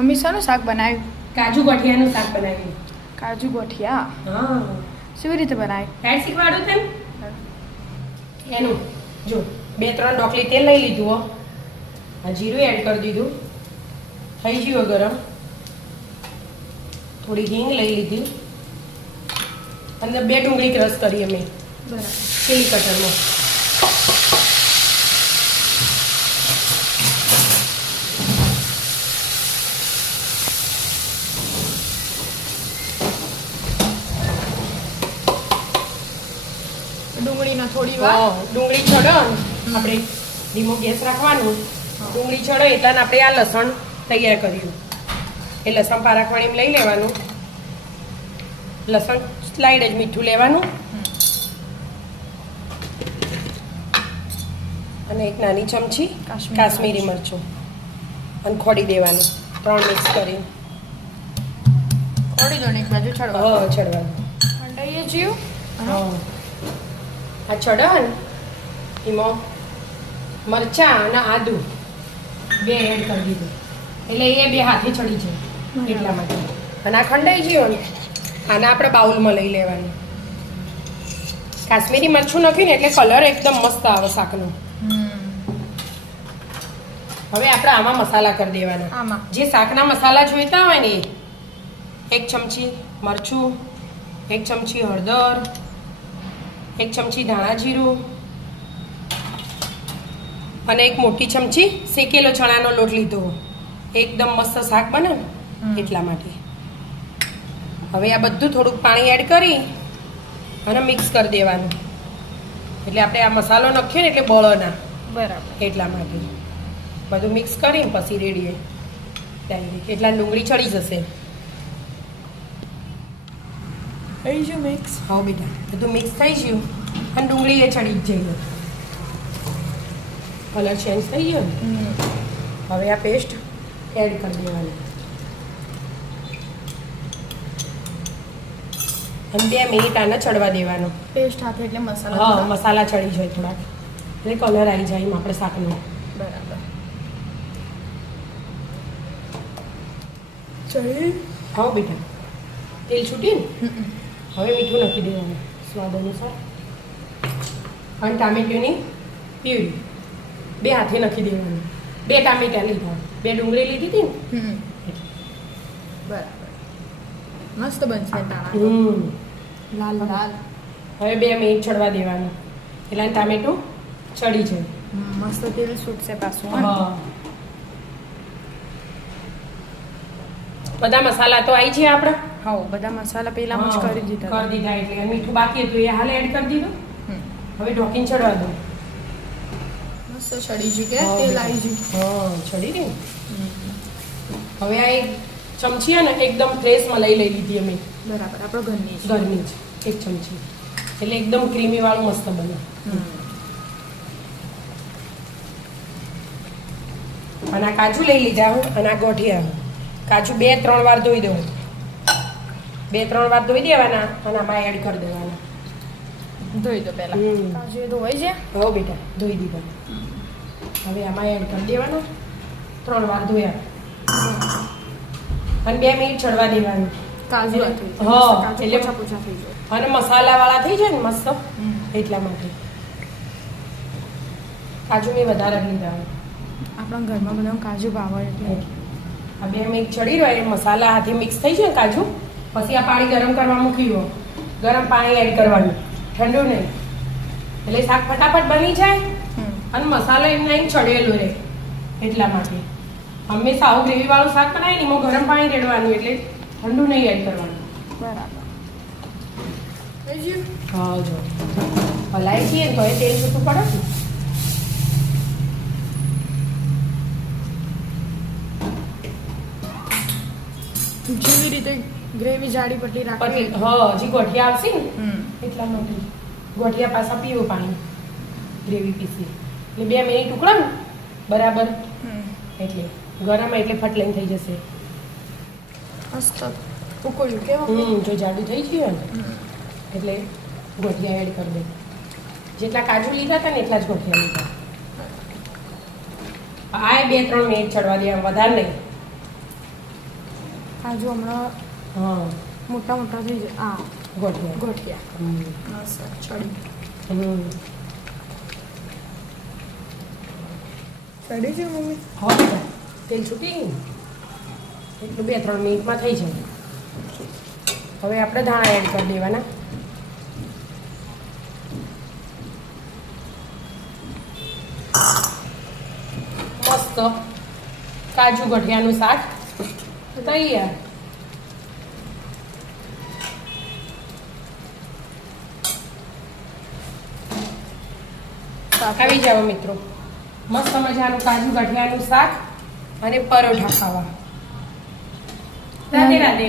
Mummy શાનું શાક બનાવ્યું? કાજુ ગઠિયાનું શાક બનાવ્યું. કાજુ ગોઠિયા? હા. કેવી રીતે બનાવ્યું? એડ શીખવાડું છે ને એનું જો 2-3 ડોકલી તેલ લઈ લીધું હો. આ જીરું એડ કરી દીધું. થઈ ગયું ગરમ. થોડી હિંગ લઈ લીધી. અંદર 2 ડુંગળી ક્રશ કરી અમે બરાબર. ચીલી કટરમાં. ડુંગળીનો થોડી વાર ડુંગળી ચડો આપણે ધીમો ગેસ રાખવાનું. ડુંગળી ચડો એટલે આપણે આ લસણ તૈયાર કર્યું. એ લસણ પારાખવાણીમાં લઈ લેવાનું. લસણ સ્લાઈડ જ મીઠું લેવાનું અને એક નાની ચમચી કાશ્મીરી મરચું અને ખોડી દેવાનું. 3 મિક્સ કરીને ખોડી દો ને એક બાજુ ચડવા. હા ચડવાનું. મંડાઈએ જીવ. હા આ ચડન એમાં મરચાં અને આદુ 2 એડ કરી દીધું એટલે એ 2 હાથે ચડી જાય એટલા માટે. અને આ ખંડાઈ ગયો ને આને આપણે બાઉલમાં લઈ લેવાનું. કાશ્મીરી મરચું નાખ્યું ને એટલે કલર એકદમ મસ્ત આવે શાકનો. હવે આપણે આમાં મસાલા કરી દેવાના. આમાં જે શાકના મસાલા જોઈતા હોય ને 1 ચમચી મરચું, 1 ચમચી હળદર, 1 ચમચી ધાણા જીરું અને 1 મોટી ચમચી શેકેલો ચણાનો લોટ લીધો. એકદમ મસ્ત શાક બને ને એટલા માટે. હવે આ બધું થોડુંક પાણી એડ કરી અને મિક્સ કરી દેવાનું. એટલે આપણે આ મસાલો નાખીએ ને એટલે બળો ના. બરાબર. એટલા માટે બધું મિક્સ કરી પછી રેડીએ એટલા ડુંગળી ચડી જશે. થઈ ગયું મિક્સ? હા બેટા બધું મિક્સ થઈ ગયું અને ડુંગળી એ ચડી જ જઈએ. કલર ચેન્જ થઈ ગયો ને હવે આ પેસ્ટ એડ કરી દેવાની અને 2 મિનિટ આને ચડવા દેવાનો. પેસ્ટ હાથે એટલે મસાલા. હા મસાલા ચડી જાય થોડાક એટલે કલર આવી જાય એમ આપણે શાકનો. બરાબર. ચડી. હા બેટા તેલ છૂટી ને હવે મીઠું નાખી દેવાનું સ્વાદ અનુસાર અને ટામેટુની પ્યુરી 2 હાથે નાખી દેવાનું. 2 ટામેટા લીધા 2 ડુંગળી લીધી હતી ને બરાબર. મસ્ત બનશે તાણા. લાલ લાલ. હવે 2 મિનિટ ચડવા દેવાનું એટલે ટામેટું ચડી જાય. મસ્ત તેલ છૂટશે પાછું. હા બધા મસાલા તો આવી ગયા આપણે. હા બધા મસાલા પહેલાં જ કરી દીધા. કરી દીધા એટલે મીઠું બાકી હતું એ હાલ એડ કરી દીધું. હવે ઢોકીને ચડવા દો. મસ્ત ચડી ગયું કે તેલ આવી ગયું. હા ચડી ગયું. હવે આ એક ચમચી ને એકદમ ફ્રેશ મલાઈ લઈ લીધી અમે. બરાબર. આપણો ઘરની જ. ઘરની જ 1 ચમચી એટલે એકદમ ક્રીમી વાળું મસ્ત બને. અને આ કાજુ લઈ લીધા હું અને આ ગોઠિયા. કાજુ 2-3 વાર ધોઈ દઉં. 2-3 વાર ધોઈ દેવાના અને આમાં એડ કરી દેવાના. ધોઈ દો પહેલા. કાજુ એ ધોવાઈ છે? હો બેટા ધોઈ દીધા. હવે આમાં એડ કરી દેવાના. 3 વાર ધોયા અને 2 મિનિટ ચડવા દેવાનું. કાજુ હા એટલે પોચા થઈ જાય અને મસાલા વાળા થઈ જાય ને મસ્ત એટલા માટે કાજુ મેં વધારે લીધા. આપણા ઘરમાં બધા કાજુ ભાવે એટલે આ 2 મિનિટ ચડી રહ્યો મસાલા હાથે મિક્સ થઈ જાય કાજુ. પછી આ પાણી ગરમ કરવા મૂક્યું. ગરમ પાણી એડ કરવાનું ઠંડુ નહીં એટલે શાક ફટાફટ બની જાય અને મસાલો એમને એમ ચડેલો રહે એટલા માટે. હંમેશા આવું ગ્રેવી વાળું શાક બનાવીએ ને એમાં ગરમ પાણી રેડવાનું એટલે ઠંડુ નહીં એડ કરવાનું. બરાબર. હા જો હલાય છીએ ને તો એ તેલ છૂટું પડે ને. જેવી રીતે ગ્રેવી જાડી પટ્ટી રાખવી. હા હજી ગોઠિયા આવશે ને એટલા માટે ગોઠિયા પાછા પીવો પાણી ગ્રેવી પીસી એટલે 2 મિનિટ ઉકળો ને બરાબર એટલે ગરમ એટલે ફટ લઈને થઈ જશે. મસ્ત ઉકળ્યું કેવું? જો જાડું થઈ ગયું ને એટલે ગોઠિયા એડ કરી દે. જેટલા કાજુ લીધા હતા ને એટલા જ ગોઠિયા લીધા. આ 2-3 મિનિટ ચડવા દે વધારે નહીં. કાજુ હમણાં હા મોટા મોટા થઈ જાય આ ગોઠિયા ગોઠિયા હમ. બસ ચડી હમ. ચડી છે મમ્મી હવે બેટા, તેલ છૂટી ગયું એટલું 2-3 મિનિટમાં થઈ જાય. હવે આપણે ધાણા એડ કરી દેવાના. મસ્ત કાજુ ગઠિયાનું શાક તૈયાર. આવી જાઓ મિત્રો, મસ્ત મજાનું કાજુ ગઠિયાનું શાક અને પરોઠા ખાવા. રાધે રાધે.